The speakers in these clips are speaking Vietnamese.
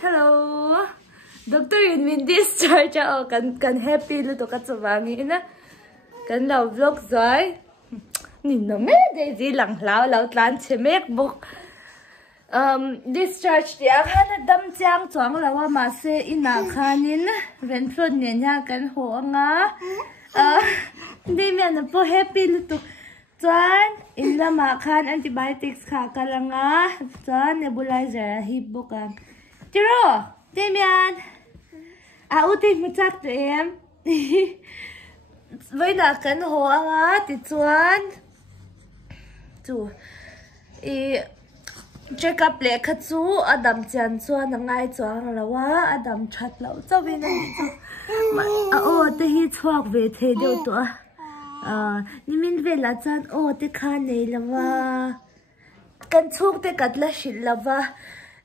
Hello. Doctor in min discharge kan happy lu to ka chuwangi na. Kan lo vlog zai. Nin no me de ji lang lao tlan chemek buk. Discharge dia khan dam chang chuang lawa ma se ina khanin renfrod nen ha kan ho anga. Di mian po happy lu to. Chuan in lama khan antibiotics kha kalanga. Chuan nebulizer hi bukang. Tiro, Damian. Uti mo chak to em. Với na kan ho anga ti chuan. Chu. Check up le kha chu adam chan chuan angai chuang lawa adam that lo chawin ani chu. Te hi chhuak ve the deu to. Nimin vela chan te kha nei lawa. Kan chuk te katla shil lawa.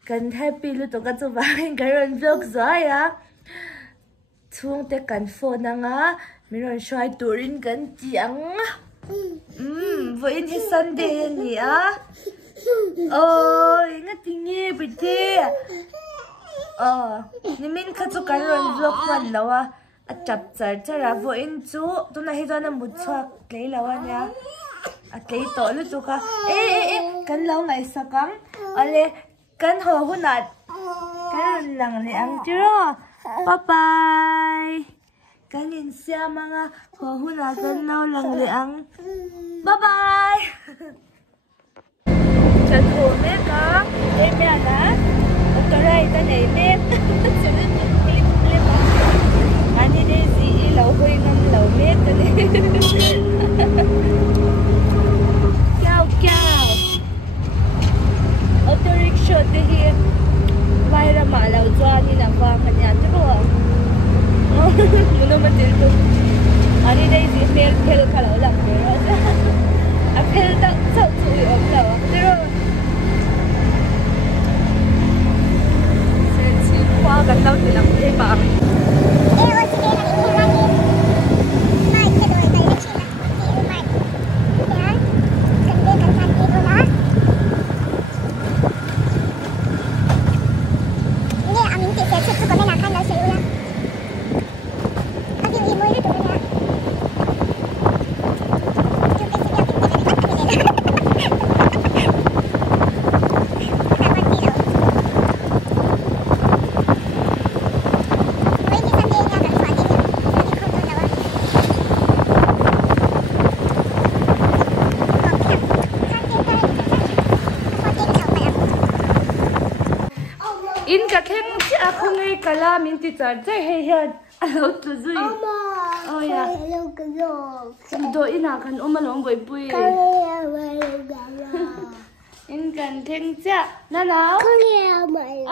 Kan happy lu to ka chuwang karon vlog zaya. Chung te kan phone nga miron shai turin kan tiang. Voin hi Sunday ni inga tingi bite. Nimin ka chu karon vlog man lawa. A chap chara voin chu to na hi dona mutchak klei lawa nya. At klei to lu to ka. Kan law ngai sakang. Ale kan ho hunat kan lang ni ang tiro bye bye kan in sia mga ho hunat kan law lang li ang bye bye kan ho me ka me na otorai ta nei me chune clip ani de zi law hoi ngam law me ta ni kyao auto rickshaw te hi vai ra ma lau chuan in ang wang kanya te ro muno ma til tu ani dei ji fel khala lam te ro a fel ta chau chu om la te ro se chi kwa kan lau te lam te ba in ka theng chi a khungai kala min ti char chai he hian a lo tu zui ya do ina kan omalong boi pui in kan theng cha na nào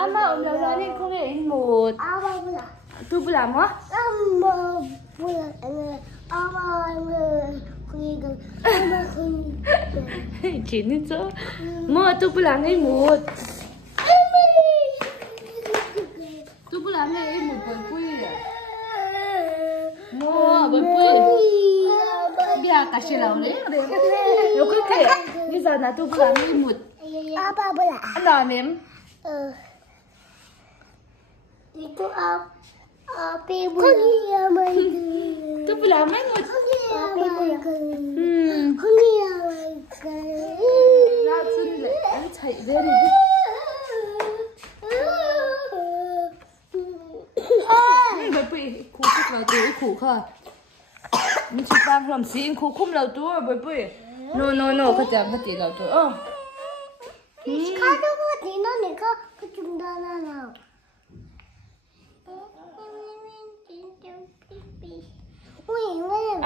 ama om lo ni khungai in mut tu bula mo chỉ nên chỗ mua tu bula ngay mut làm này em một bồi quy mua bồi quy bia cả xe lẩu đấy nếu cứ kể bây giờ là tôi làm đi một ăn đòi mềm tôi làm mấy một ra chân lại ăn chạy lên bơi bơi khu khúc lao túi khu khờ mình chỉ đang làm xin khu khúc lao túi bơi bơi no cái chạm cái gì lao túi cái đó cái gì nó này cái chúng ta là nào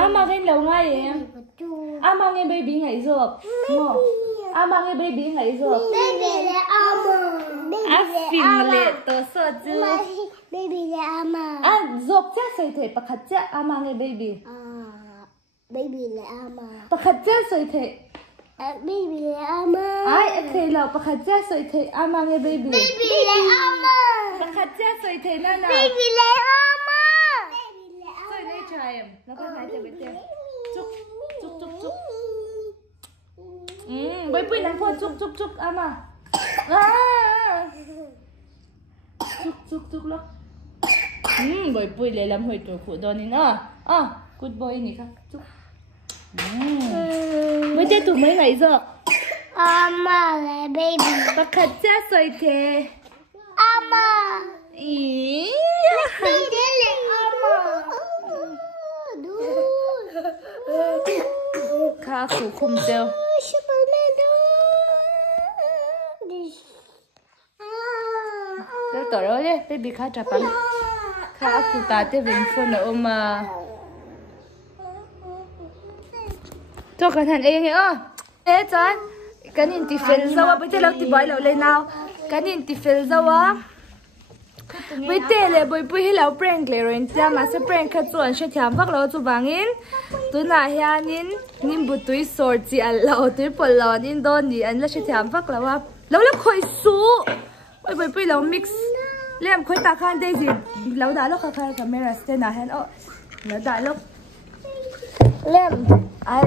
mà cái lâu ngay em mà nghe baby ngày rồi mà nghe baby ngày rồi baby là phim lệ tôi sợ chứ baby là ama dọc chết sợi thể bạc hạt chết ama nghe baby baby là ama bạc hạt chết sợi thể baby là ama ai thể là bạc hạt chết sợi thể ama nghe baby baby là ama bạc hạt chết sợi thể na nào baby là ama sợi này trai em nó có hai thể bên chúc bơi bơi nắng phun chúc ama chúc lo bồi bùi lấy làm hồi tuổi phụ đó nên good boy nè khá chúc mới chơi tụi mấy ngày rồi Ama là baby. bác khát cha soi thế Ama. ý Baby là ama. khá khổ không treo cái tỏ đó đấy baby khá chả bắn khá phụ ta tới bên phone nữa mà cho cái thằng ấy nhá ê chán cái nhìn thì phèn dâu á bây giờ lâu thì bói lâu lên nào cái nhìn thì phèn dâu á bây giờ là bói bói lâu prankเลยrồiจ้ามาsẽ prank khát chuẩn sẽ thèm vắt lâu cho bằng in tôi nãy hian in bút tôi sort chỉ ăn lâu tôi bỏ lâu in đón đi ăn là sẽ thèm vắt lâu á lâu là khơi sú bói bói lâu mix làm khơi ta khăn đây gì lâu đã lúc khơi camera stand à hen lâu đã lúc làm ai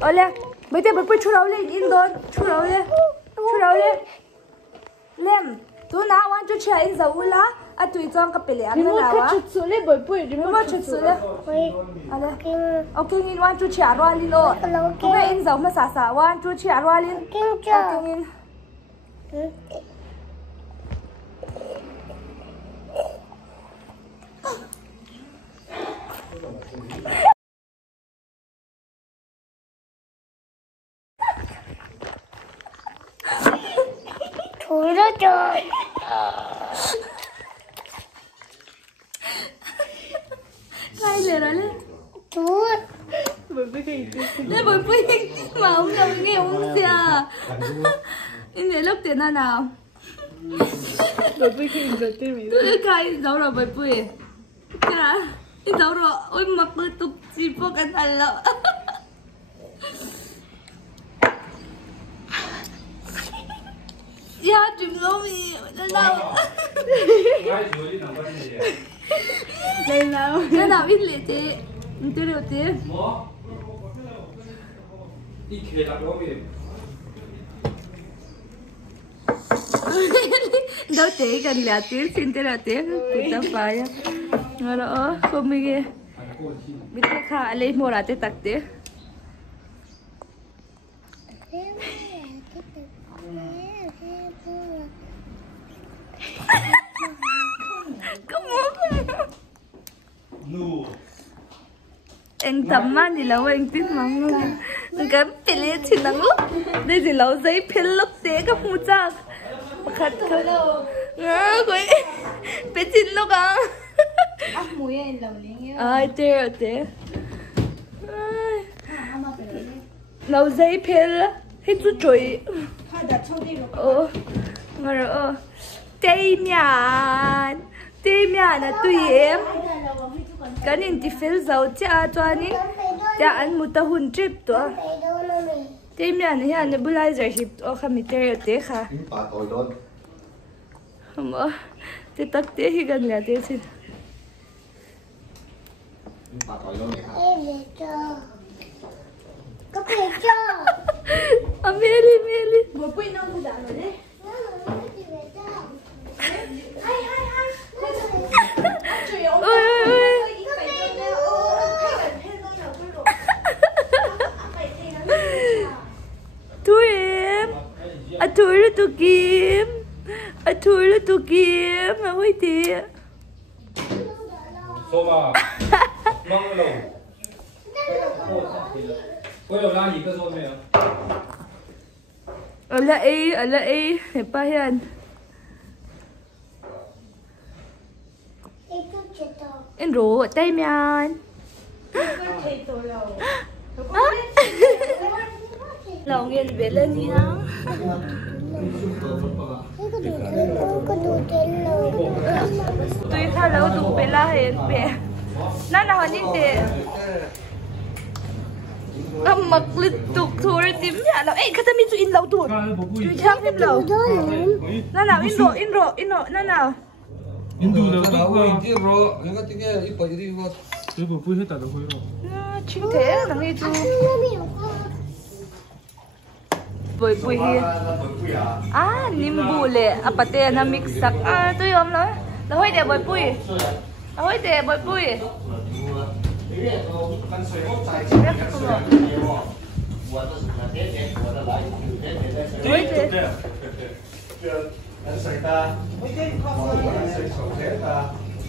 ôi làm bây giờ bớt chú đầu lên in đón chú đầu lên làm tôi nào ăn chú chia in dầu lá à tụi con cái bể ăn nào á chút xíu lên bớt chút xíu lên ok in ăn chú chia roa lên rồi không phải in dầu mà xả ăn chú chia roa lên ok in Thôi đó trời. Hai giờ rồi lên. Thôi. Bữa hình mà ông đâu nghe ông gì à? In để lúc tiền nào? Bữa hình rồi tiền mình. Tôi cái dấu rồi bữa. Cái nào? In dấu rồi. Ôi mặc tôi tục chỉ po cái này lợ. Ya, chụp lâu đi, lên nào? Lên nào ít lệ chị, tôi đều tiếc. Đâu tiếc gần là tiếc, xin tôi là tiếc, tôi ta phải. Ngồi đó, khôngมีcái, biết cái khá lấy mua là tôi tắc tiếc. Anh tầm mà thì lâu anh tin mong luôn cái pili thì nắng lúc đây thì lâu giấy pin lúc té các mu cha khát khát quay bé chín lúc à Mùi anh lâu liền. ai té lâu giấy pin hết chút rồi ngồi rồi tây miàn là tùy em cái nhìn thì phê dầu cha cho nín cha ăn một tàu hun trip đó tây miàn này anh bữa nay giờ hip ở khám mi tê tê khá không có tê tắc tê hi gần là tê xin Em về cho. Có về cho. à meli Bố quên nó cũng đã rồi đấy. Thôi em thôi là tôi kiếm mà hơi tệ số mà mong lâu quay đầu ra gì cơ rồi mày ở lại để ba hiền em rủ ở tay miàn lòng nghiền về lên gì đó tôi khá lâu đủ về la hiện về nó nào nhìn thế mặc lịch tục thôi tím nhà lâu ấy cái tao mình in lâu tuổi tôi chắc thêm lâu nó nào in rồi nó nào chính thế là nghe chú bồi bùi hi nimbu le apate na mix sak tôi om lo hoi để bồi bùi hoi để bồi bùi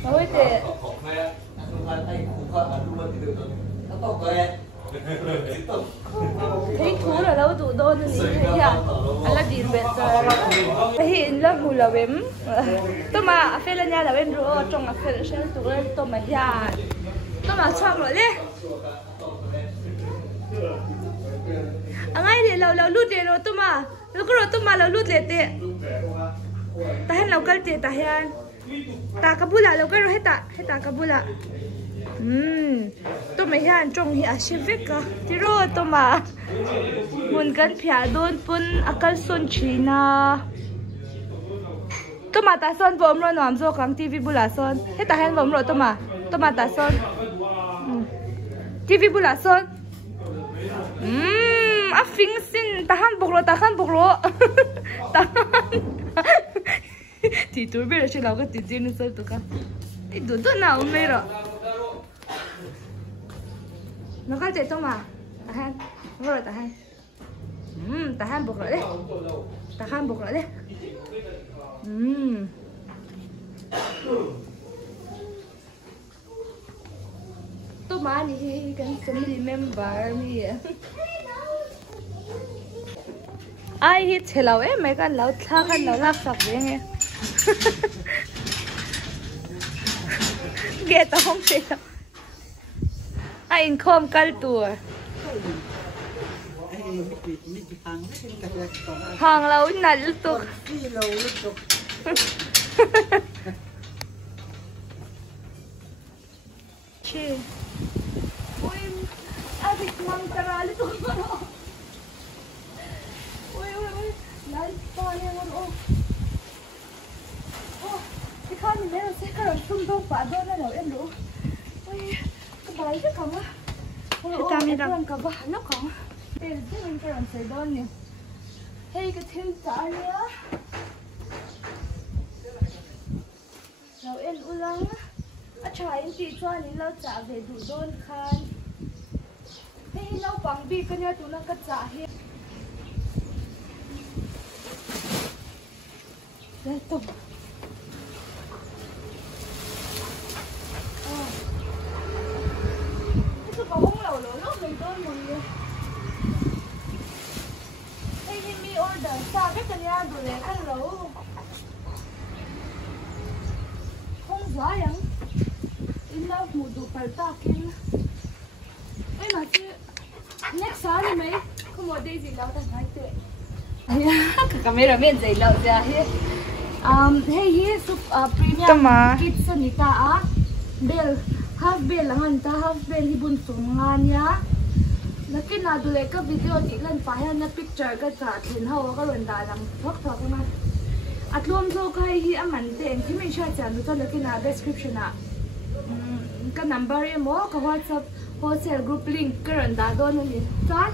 hoi để thấy thú là đâu tụ đôn thì thấy à anh là điền về rồi thì là hù là bếm tôi mà phê lên nhà là bên rồi trong là phê sẽ tụ lên tôi mà nhà tôi mà chọc rồi đấy anh ấy thì lâu lút để rồi tôi mà lúc rồi tôi mà lút để tệ ta hết lâu cái tệ ta hết ta kabula lâu cái rồi hết ta kabula tôi mới hiện trong hiện civic thì rồi tôi mà muốn gần phía đồn pun akal son china tôi mà ta son vốn rồi nằm zo khang TV bula son hết ta hen vốn rồi tôi mà ta son TV bula son à phình xin ta han bộc lo ta thì tôi biết là sẽ làm cái gì chứ nên sao tôi cả ít đồ nào mấy rồi nó có chạy tôi mà tahan rồi tahan buộc lại đấy tahan buộc lại đấy tôi mà đi cái family member mi ai hit hello ấy mấy cái lâu thắc cái lâu lắc sọc vậy nghe ghê tao không thấy đâu ai in com cal tua hàng lâu nãy lúc tục chi ôi ai bị mang ra lúc tục ôi lại to lên rồi cái con mình đây là sẽ có sumdawng phá đôi này đâu em đủ ôi cái bài rất không á cái cái bà nó không đây là cái mình phải làm sấy đòn nè hay cái thêm trả nữa rồi em ulang try em chỉ cho nên lâu trả về đủ đòn khan hay lâu bằng bi cái nhà tụi nó cắt trả hết đây tục có không lẩu lẩu lúc mình tôi mọi người hey mi order sao cái nhà đồ này ăn lẩu không giá vậy in đâu một đồ phải ta kia ấy mà chứ nhắc sáng đi mấy không có đây gì đâu ta nói tệ cái camera miễn giấy lẩu ra hết hey sup premium kitchen nita á bell half bell lang ta half bell hi bun sum ania lakin na dule ka video ti lan pa han na picture ka cha thin ho ka ron da lam thok na atlom zo kai hi aman te en thimi sha chan du to lakin na description a ka number emo ka whatsapp wholesale group link ka ron da don ni chan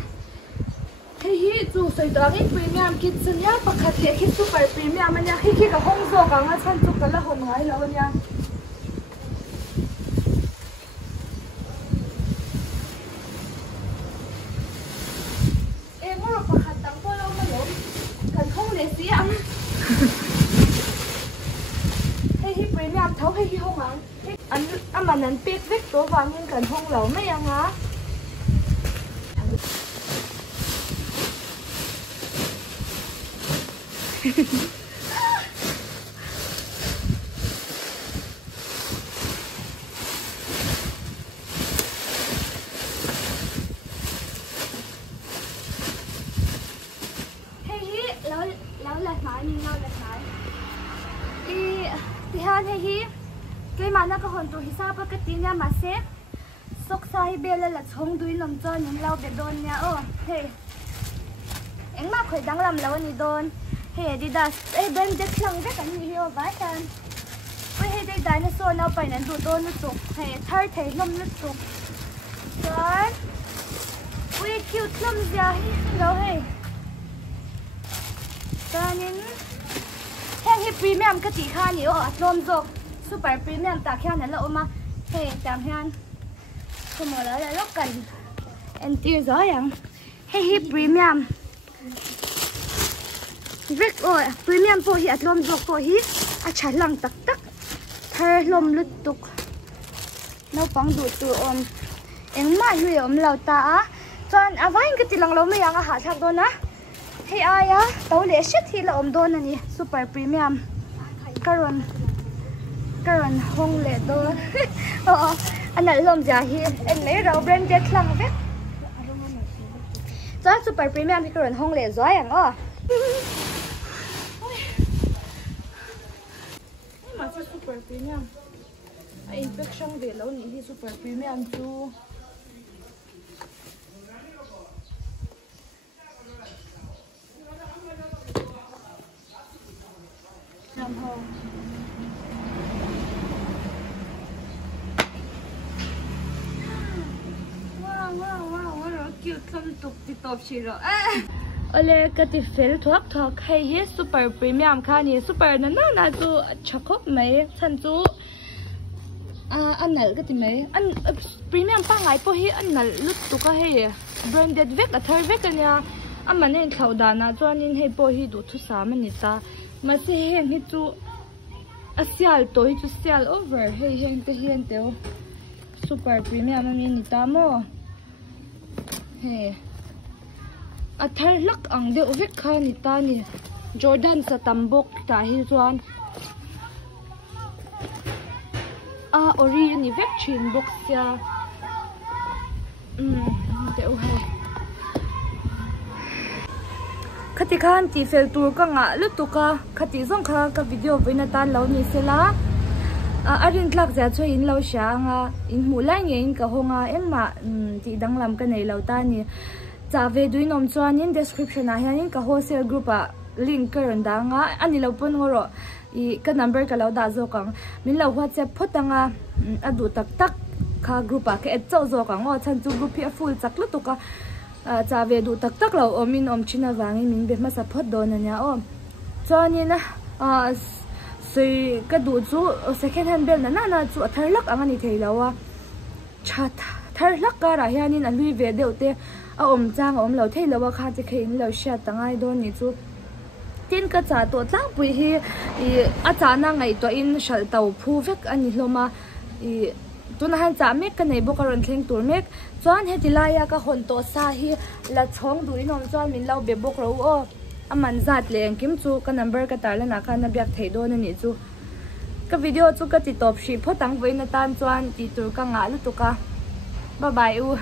hi chu soi da ngi premium kitchen ya pakhat he super premium ania hi ka hong zo ka nga chan chu ka la hon ngai lo nia premium thấu hay không ạ? Anh mà nên biết viết tổ vào nhưng cần không lẩu mấy em hả? Hian hi cái mà nó có hồn tụ hisap cái tin nha mà xếp sốc sai bê là冲đuôi nằm cho những lau bị đôn nha hey em mà khởi đang làm lau ni đôn hey đi đas bên đất lăng cái cảnh nhiều vãi tan ôi hey đây dinosaur nào phải nên tụ đôn nó tụ hey thar thấy ngâm nó tụ rồi ôi cute lắm giờ đâu hey Tanin heng hi premium ka ti kha ni o atlom jok super premium ta khian la oma he tam hian kumola la lokan entir zo yang he hi premium vek o premium po hi atlom jok po hi a chalang tak tak thar lom lut tuk no pang du tu om engma hui om lau ta a chuan avain ka tilang lo me yang a ha thak do na hey aya tau le shet hi la om don ani super premium karon hong le do anal lom ja hi en me ro branded thlang vek cha super premium hi karon hong le zo yang o ma super premium a infection ve lo ni hi super premium chu Ole kati fel thok hay hi super premium kha ni super na chu chakop mai chan chu anal kati mai an premium pa ngai po hi anal lut tu ka he branded vek a thar vek ania amane thauda na chuanin hei po hi du thu sa mani ta ma se heng hi chu asial to hi chu sial over hei heng te hian teo super premium ami ni ta mo he athar lak ang de vek kha ni ta ni Jordan sa tambok ta hi chuan ori ni vek chin box ya teo hai khati khan ti fel tur ka nga lutuka khati zong kha ka video vina tan lo ni sela arin tlak ja choi in lo sha nga in mu lai nge in ka honga emma ti danglam ka nei lo ta ni cha ve duinom chuan in description a hian in ka wholesale group a link ka ron da nga ani lo pon ngoro I ka number ka lo da zo kang min lo whatsapp photanga adu tak tak kha group a ke et chau zo kang o chan chu group hi full chak lutuka cha ve du tak tak lo omin om china wangi min be ma support don ania o chuanin sei ka du chu second hand bel na chu athar lak angani theilawa chat thar lak ka ra hianin a lui ve deute a om chang om lo theilawa kha che khein lo sha tangai don ni chu tin ka cha to tlang pui hi a cha na ngai to in shal tau phu vek ani hloma tuna han cha mek ka nei boka ron thleng tur mek chuan hetilaya ka hon to sa hi la chhong duinom chuan min lo be bok ro o aman zat le angkim chu ka number ka tar lana kha na byak thei don ani chu ka video chu ka ti top shi photang voina tan chuan ti tur ka nga lu tu ka bye bye u